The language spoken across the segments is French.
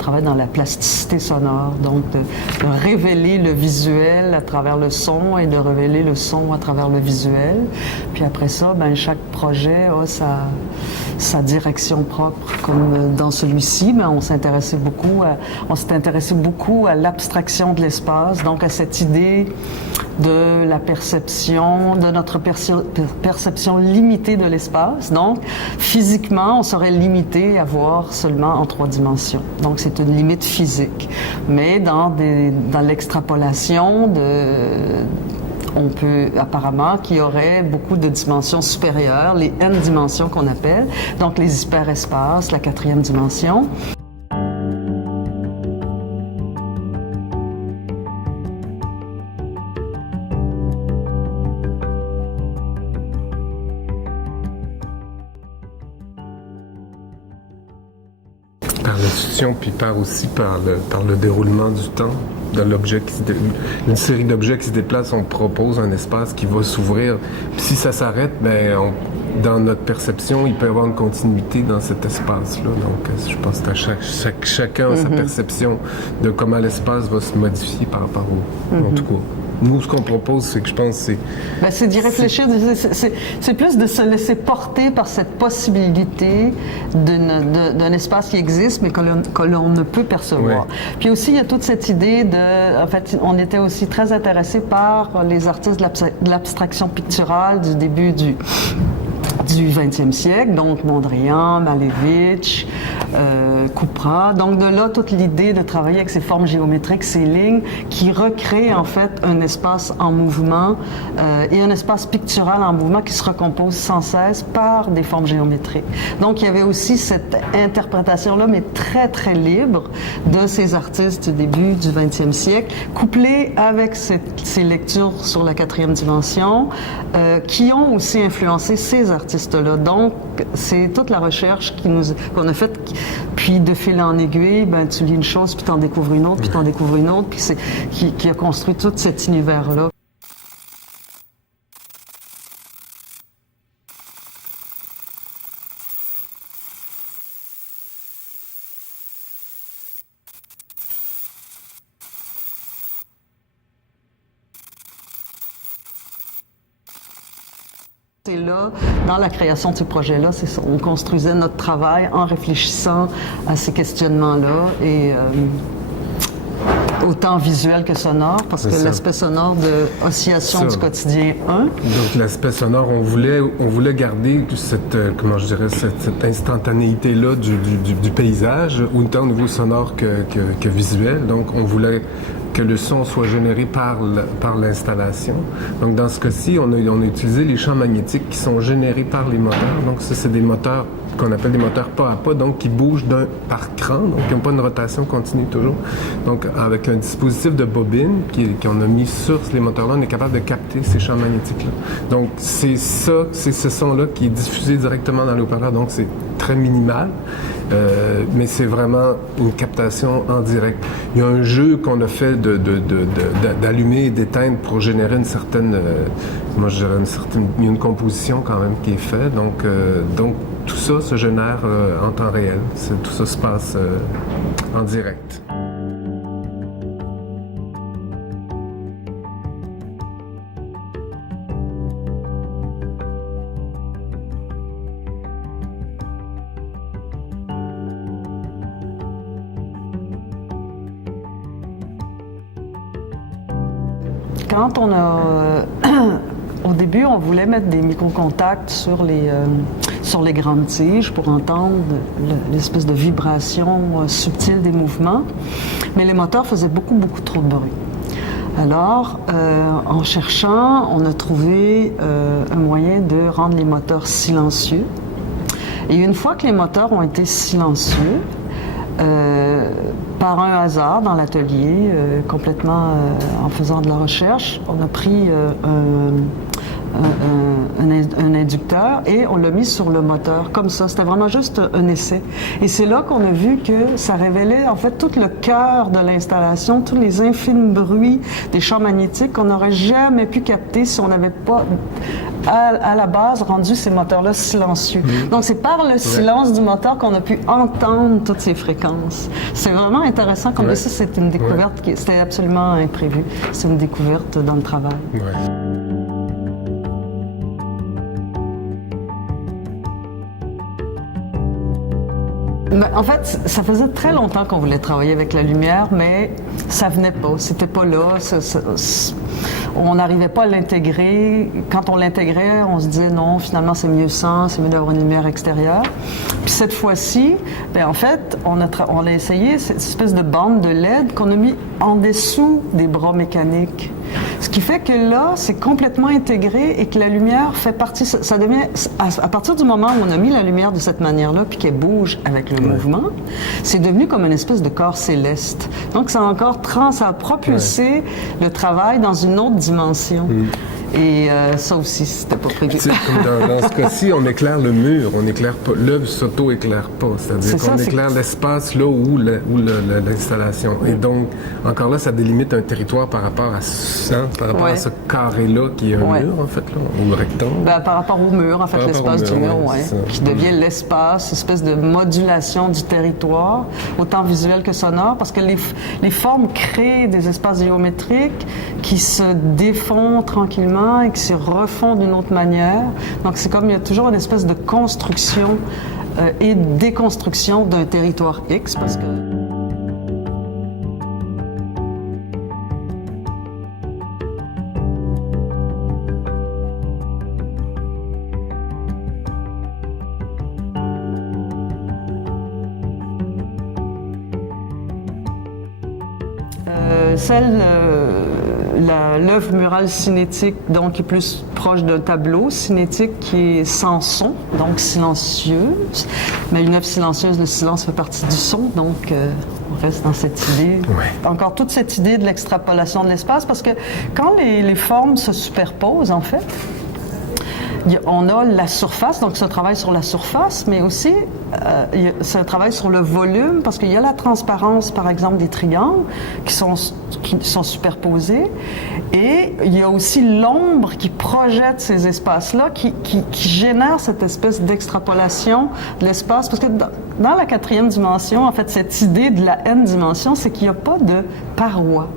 travaille dans la plasticité sonore, donc de révéler le visuel à travers le son et de révéler le son à travers le visuel. Puis après ça, ben, chaque projet a sa direction propre. Comme dans celui-ci, ben, on s'est intéressé beaucoup à l'abstraction de l'espace, donc à cette idée de la perception, de notre perception limitée de l'espace. Donc, physiquement, on serait limité à voir seulement en 3 dimensions. Donc, c'est une limite physique. Mais dans l'extrapolation on peut apparemment qu'il y aurait beaucoup de dimensions supérieures, les n dimensions qu'on appelle, donc les hyperespaces, la 4e dimension. Par l'intuition, puis aussi par le déroulement du temps. Dans l'objet une série d'objets qui se déplacent, on propose un espace qui va s'ouvrir. Puis si ça s'arrête, ben dans notre perception, il peut y avoir une continuité dans cet espace-là. Donc, je pense que chacun a sa perception de comment l'espace va se modifier par rapport en tout cas. Nous, ce qu'on propose, c'est que je pense c'est d'y réfléchir, c'est plus de se laisser porter par cette possibilité d'un espace qui existe, mais que l'on ne peut percevoir. Ouais. Puis aussi, il y a toute cette idée en fait, on était aussi très intéressés par les artistes de l'abstraction picturale du début du 20e siècle, donc Mondrian, Malevich, Couperin. Donc de là, toute l'idée de travailler avec ces formes géométriques, ces lignes, qui recréent en fait un espace en mouvement et un espace pictural en mouvement qui se recompose sans cesse par des formes géométriques. Donc il y avait aussi cette interprétation-là, mais très très libre, de ces artistes du début du 20e siècle, couplée avec ces lectures sur la 4e dimension, qui ont aussi influencé ces artistes-là. Donc, c'est toute la recherche qu'on a faite, puis de fil en aiguille, ben, tu lis une chose, puis tu en découvres une autre, puis tu en découvres une autre, puis qui a construit tout cet univers-là. C'est là, dans la création de ce projet-là, c'est ça. On construisait notre travail en réfléchissant à ces questionnements-là et autant visuel que sonore, parce que l'aspect sonore de Oscillation du quotidien 1. Donc l'aspect sonore, on voulait garder cette instantanéité-là du paysage, autant au niveau sonore que visuel. Donc on voulait que le son soit généré par l'installation. Donc dans ce cas-ci, on a utilisé les champs magnétiques qui sont générés par les moteurs. Donc ça, c'est des moteurs qu'on appelle des moteurs pas à pas, donc qui bougent par cran, donc qui n'ont pas une rotation continue toujours. Donc avec un dispositif de bobine qu'on a mis sur les moteurs-là, on est capable de capter ces champs magnétiques-là. Donc c'est ce son-là qui est diffusé directement dans le haut-parleur, donc c'est très minimal. Mais c'est vraiment une captation en direct. Il y a un jeu qu'on a fait d'allumer et d'éteindre pour générer une certaine, il y a une composition quand même qui est faite. Donc tout ça se génère en temps réel. Tout ça se passe en direct. Quand on a... Au début, on voulait mettre des micro-contacts sur les grandes tiges pour entendre l'espèce de vibration subtile des mouvements, mais les moteurs faisaient beaucoup, beaucoup trop de bruit. Alors, en cherchant, on a trouvé un moyen de rendre les moteurs silencieux. Et une fois que les moteurs ont été silencieux, par un hasard dans l'atelier, complètement en faisant de la recherche, on a pris un inducteur et on l'a mis sur le moteur, comme ça. C'était vraiment juste un essai. Et c'est là qu'on a vu que ça révélait en fait tout le cœur de l'installation, tous les infimes bruits des champs magnétiques qu'on n'aurait jamais pu capter si on n'avait pas à la base, rendu ces moteurs-là silencieux. Donc, c'est par le silence du moteur qu'on a pu entendre toutes ces fréquences. C'est vraiment intéressant. Comme ça, c'est une découverte qui c'était absolument imprévu. C'est une découverte dans le travail. Ouais. En fait, ça faisait très longtemps qu'on voulait travailler avec la lumière, mais ça venait pas. C'était pas là. On n'arrivait pas à l'intégrer. Quand on l'intégrait, on se disait non, finalement, c'est mieux sans, c'est mieux d'avoir une lumière extérieure. Puis cette fois-ci, en fait, on a essayé cette espèce de bande de LED qu'on a mis en dessous des bras mécaniques. Ce qui fait que là, c'est complètement intégré et que la lumière fait partie. Ça devient, à partir du moment où on a mis la lumière de cette manière-là, puis qu'elle bouge avec le mouvement, c'est devenu comme une espèce de corps céleste. Donc, ça a propulsé le travail dans une autre dimension. Et ça aussi, c'était pas prévu. Comme dans ce cas-ci, on éclaire le mur, on éclaire pas, l'œuvre s'auto-éclaire pas. C'est-à-dire qu'on éclaire l'espace là où l'installation. Et donc, encore là, ça délimite un territoire par rapport à ce carré-là qui est un mur, en fait, là, ou rectangle. Par rapport au mur, en fait, l'espace du mur, qui devient l'espace, espèce de modulation du territoire, autant visuel que sonore, parce que les formes créent des espaces géométriques qui se défont tranquillement et qui se refont d'une autre manière. Donc, c'est comme il y a toujours une espèce de construction et déconstruction d'un territoire X, parce que... L'œuvre murale cinétique, donc, est plus proche d'un tableau cinétique qui est sans son, donc silencieuse. Mais une œuvre silencieuse, le silence fait partie du son, donc on reste dans cette idée. Encore toute cette idée de l'extrapolation de l'espace, parce que quand les formes se superposent, en fait, on a la surface, donc ça travaille sur la surface, mais aussi ça travaille sur le volume, parce qu'il y a la transparence, par exemple, des triangles qui sont superposés, et il y a aussi l'ombre qui projette ces espaces-là, qui génère cette espèce d'extrapolation de l'espace, parce que dans la quatrième dimension, en fait, cette idée de la n dimension, c'est qu'il n'y a pas de paroi.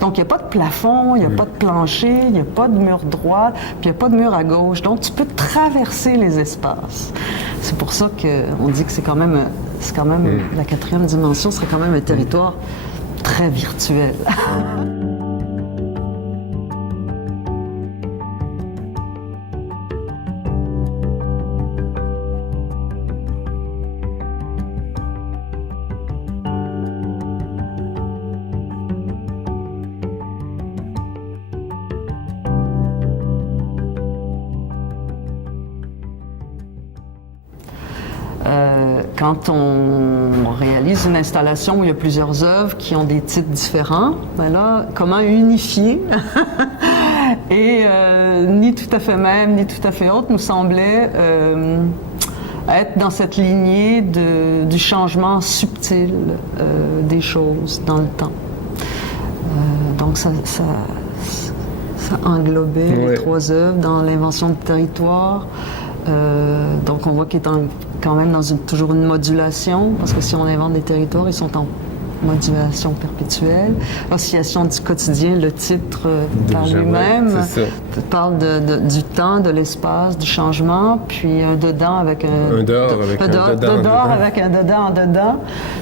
Donc, il n'y a pas de plafond, il n'y a pas de plancher, il n'y a pas de mur droit, puis il n'y a pas de mur à gauche. Donc, tu peux traverser les espaces. C'est pour ça qu'on dit que c'est quand même la quatrième dimension serait quand même un territoire très virtuel. Quand on réalise une installation où il y a plusieurs œuvres qui ont des titres différents, ben là, comment unifier et ni tout à fait même, ni tout à fait autre, nous semblait être dans cette lignée du changement subtil des choses dans le temps. Donc ça englobait les trois œuvres dans l'invention du territoire. Donc on voit qu'il est quand même dans toujours une modulation, parce que si on invente des territoires, ils sont en modulation perpétuelle. Oscillation du quotidien, le titre par lui-même parle du temps, de l'espace, du changement, puis un dedans avec un dehors avec un dedans en dedans.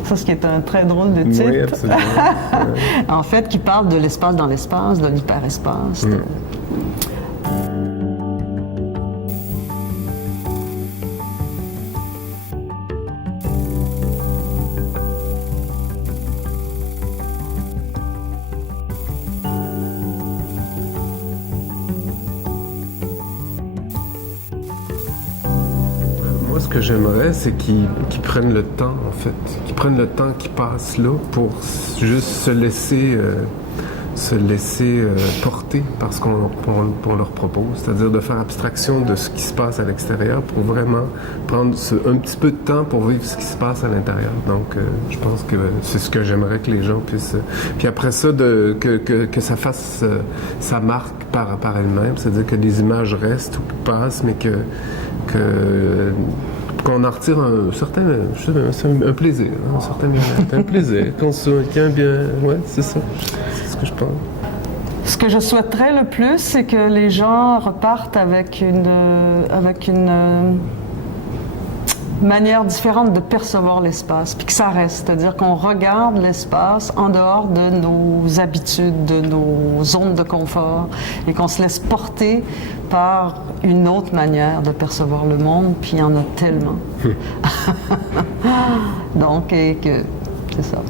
Ça, ce qui est un très drôle de titre. Oui, absolument. En fait, qui parle de l'espace dans l'espace, de l'hyperespace. Ce que j'aimerais, c'est qu'ils prennent le temps, en fait. Qu'ils prennent le temps qui passe là pour juste se laisser porter par ce qu'on leur propose. C'est-à-dire de faire abstraction de ce qui se passe à l'extérieur pour vraiment prendre un petit peu de temps pour vivre ce qui se passe à l'intérieur. Donc, je pense que c'est ce que j'aimerais que les gens puissent... Puis après ça, que ça fasse sa marque par elle-même, c'est-à-dire que les images restent ou passent, mais qu'on en retire un certain, un plaisir, un plaisir, qu'on se tient bien, ouais, c'est ça, c'est ce que je pense. Ce que je souhaiterais le plus, c'est que les gens repartent avec une manière différente de percevoir l'espace, puis que ça reste, c'est-à-dire qu'on regarde l'espace en dehors de nos habitudes, de nos zones de confort, et qu'on se laisse porter par une autre manière de percevoir le monde, puis il y en a tellement. Donc, c'est ça.